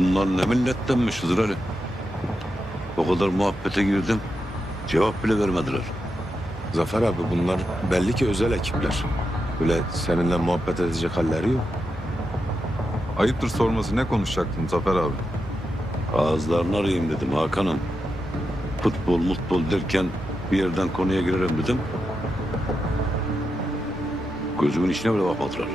Bunlar ne millettenmiş Hızır Ali. O kadar muhabbete girdim. Cevap bile vermediler. Zafer abi bunlar belli ki özel ekipler. Böyle seninle muhabbet edecek halleri yok. Ayıptır sorması ne konuşacaktın Zafer abi? Ağızlarını arayayım dedim Hakan'ım. Futbol mutbol derken bir yerden konuya girerim dedim. Gözümün içine bile bakmadılar.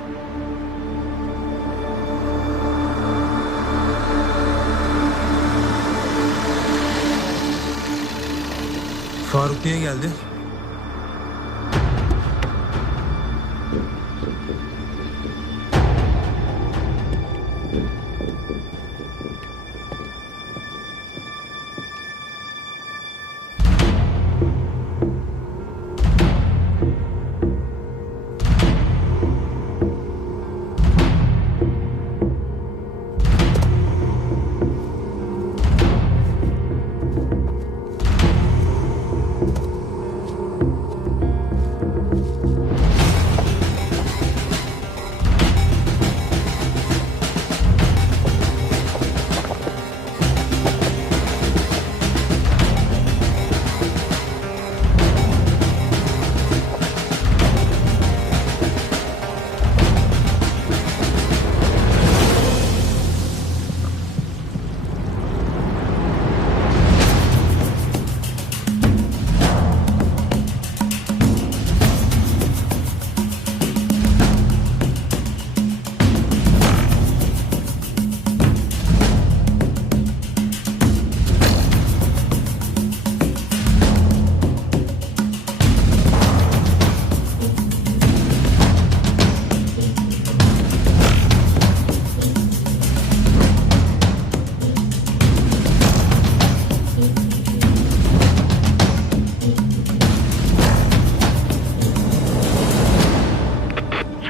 Faruk niye geldi?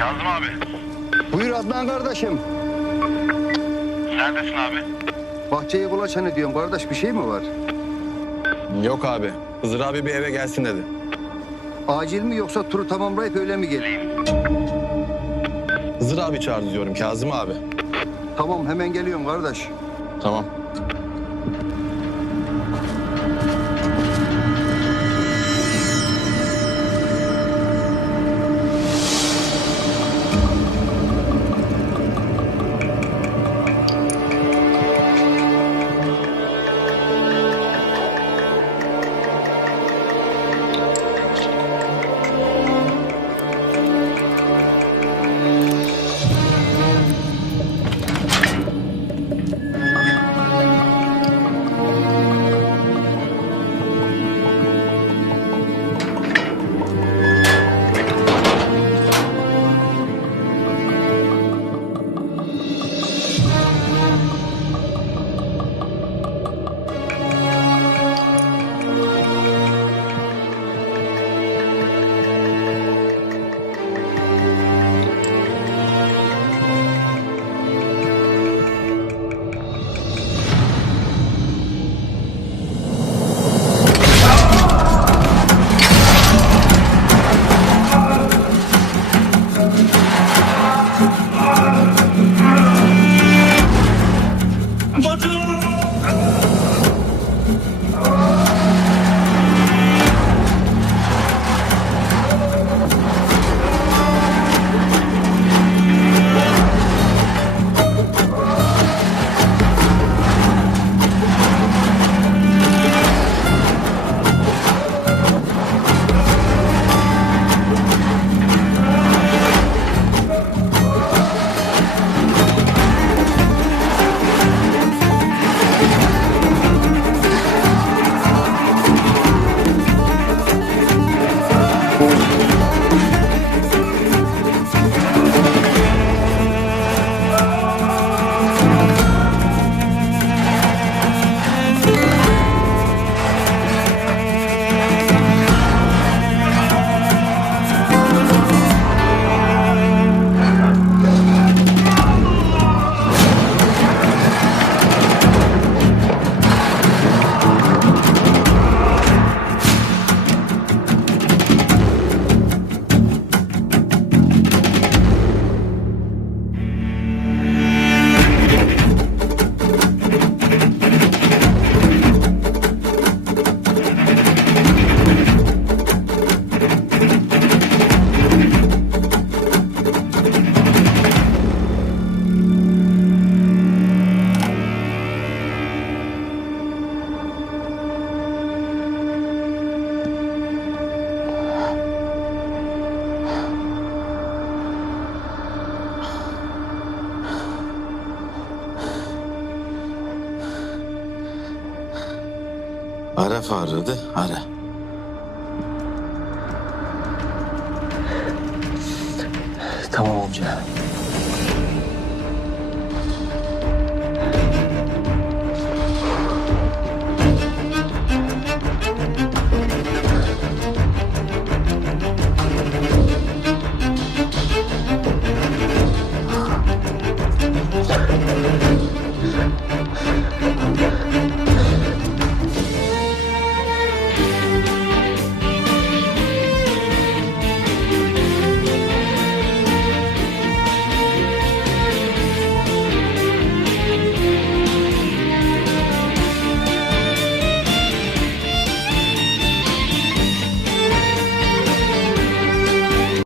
Kazım abi. Buyur Adnan kardeşim. Neredesin abi? Bahçeyi kulaçan ediyorum kardeş bir şey mi var? Yok abi. Hızır abi bir eve gelsin dedi. Acil mi yoksa turu tamamlayıp öyle mi geleyim? Hızır abi çağırdı diyorum Kazım abi. Tamam hemen geliyorum kardeş. Tamam. Ara Faruk'u ara.